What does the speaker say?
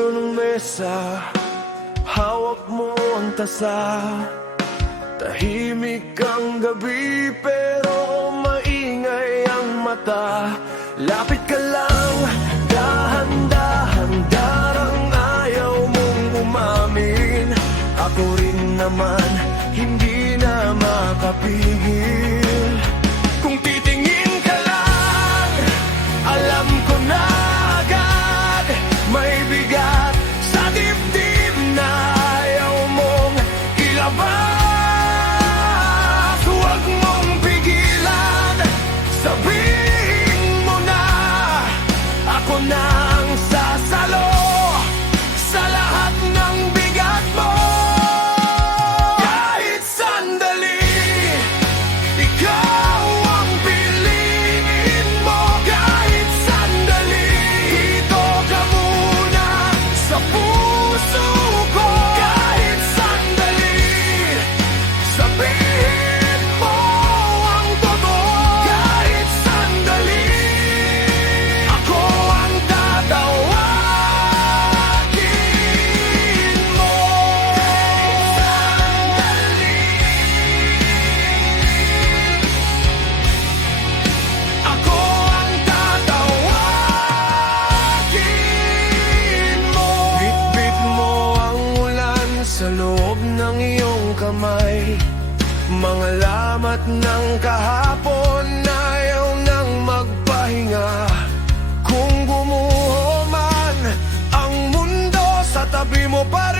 dulo ng mesa, hawak mo ang tasa. Tahimik ang gabi pero maingay ang mata. Lapit ka lang, dahan-dahan, darang ayaw mong umamin. Ako rin naman, hindi na makapigil. Kung titingin ka lang, alam ko na agad may bigat sa dibdib na ayaw mong ilabas. Huwag mong pigilan, sabihin mo na ako na ang sasalo sa lahat ng bigat mo. Kahit sandali, ikaw ang piliin mo. Kahit sandali, dito ka muna sa puso ko. Kahit sandali, sabihin mo ang totoo. Kahit sandali, ako ang tatawagin mo. Ako ang tatawagin mo. Bitbit mo ang ulan sa loob ng iyong kamay. Mga lamat ng kahapon ayaw nang magpahinga. Kung gumuho man ang mundo, sa tabi mo pa rin